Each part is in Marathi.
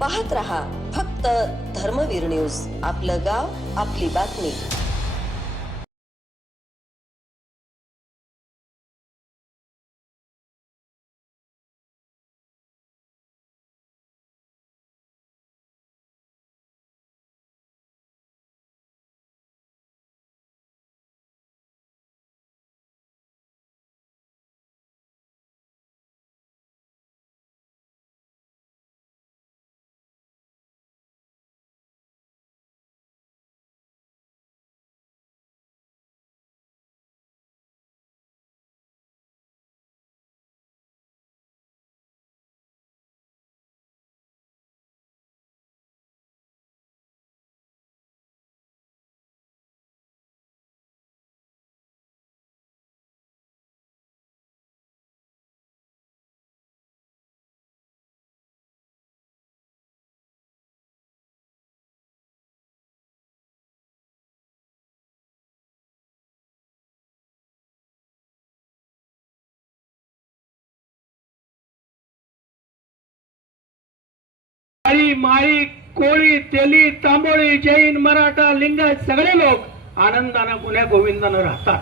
पाहत रहा फक्त धर्मवीर न्यूज. आपलं गाव, आपली बातमी. माळी, कोळी, तेली, तांबोळी, जैन, मराठा, लिंगायत सगळे लोक आनंदानं गुन्ह्या गोविंदानं राहतात.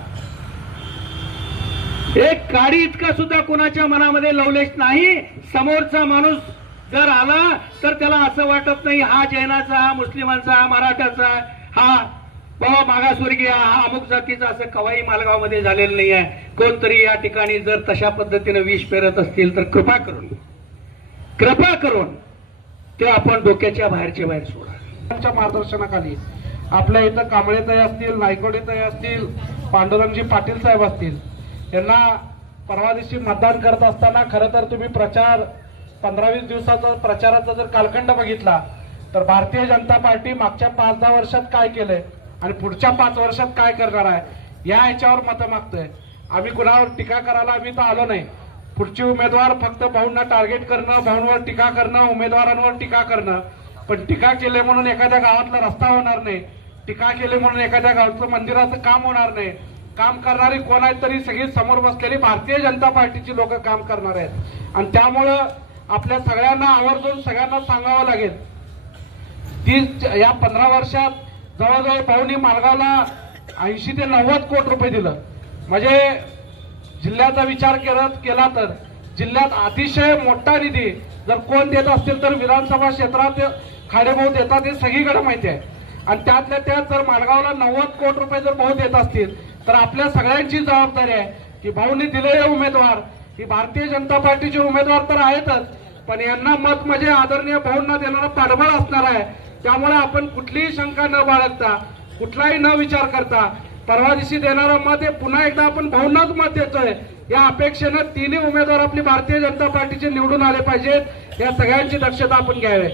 एक काडी इतका सुद्धा कोणाच्या मनामध्ये लवलेश नाही. समोरचा माणूस जर आला तर त्याला असं वाटत नाही हा जैनाचा, हा मुस्लिमांचा, हा मराठ्याचा, हा बाबा मागासवर्गीय, हा अमुक जातीचा, असं कवाई मालगाव मध्ये झालेलं नाही आहे. कोणतरी या ठिकाणी जर तशा पद्धतीने विष पेरत असतील तर कृपा करून ते आपण डोक्याच्या बाहेरच्या बाहेर सोडा. त्यांच्या मार्गदर्शनाखाली आपल्या इथं कांबळेताई असतील, नायकोडेताई असतील, पांडुरंगजी पाटील साहेब असतील, यांना परवा दिवशी मतदान करत असताना खरं तर तुम्ही प्रचार 15-20 दिवसाचा प्रचाराचा जर कालखंड बघितला तर भारतीय जनता पार्टी मागच्या 5-10 वर्षात काय केलंय आणि पुढच्या 5 वर्षात काय करणार आहे या ह्याच्यावर मतं मागतोय. आम्ही कुणावर टीका करायला आम्ही तर आलो नाही. पुढचे उमेदवार फक्त भाऊंना टार्गेट करणं, भाऊंवर टीका करणं, उमेदवारांवर टीका करणं. पण टीका केले म्हणून एखाद्या गावातला रस्ता होणार नाही, टीका केले म्हणून एखाद्या गावचं मंदिराचं काम होणार नाही. काम करणारी कोण आहेत तरी सगळी समोर बसलेली भारतीय जनता पार्टीची लोक काम करणार आहेत. आणि त्यामुळं आपल्या सगळ्यांना आवर्जून सगळ्यांना सांगावं लागेल की या 15 वर्षात जवळजवळ भाऊंनी मालगावला 80 ते 90 कोटी रुपये दिलं. म्हणजे जिल्ह्याचा विचार केला तर जिल्ह्यात अतिशय मोठा निधी जर कोण देत असतील तर विधानसभा क्षेत्रात खाडेभाऊ देतात हे सगळीकडे माहिती आहे. आणि त्यातल्या त्यात जर मालगावला 90 कोटी रुपये जर भाऊ देत असतील तर आपल्या सगळ्यांची जबाबदारी आहे की भाऊंनी दिलेले उमेदवार ही भारतीय जनता पार्टीचे उमेदवार तर आहेतच, पण यांना मत म्हणजे आदरणीय भाऊंना देणारा पाठबळ असणार आहे. त्यामुळे आपण कुठलीही शंका न बाळगता, कुठलाही न विचार करता परवा दिवशी देणारं मत हे पुन्हा एकदा आपण भाऊंनाच मत देतोय या अपेक्षेनं तिन्ही उमेदवार आपली भारतीय जनता पार्टीचे निवडून आले पाहिजेत. या सगळ्यांची दक्षता आपण घ्यावी.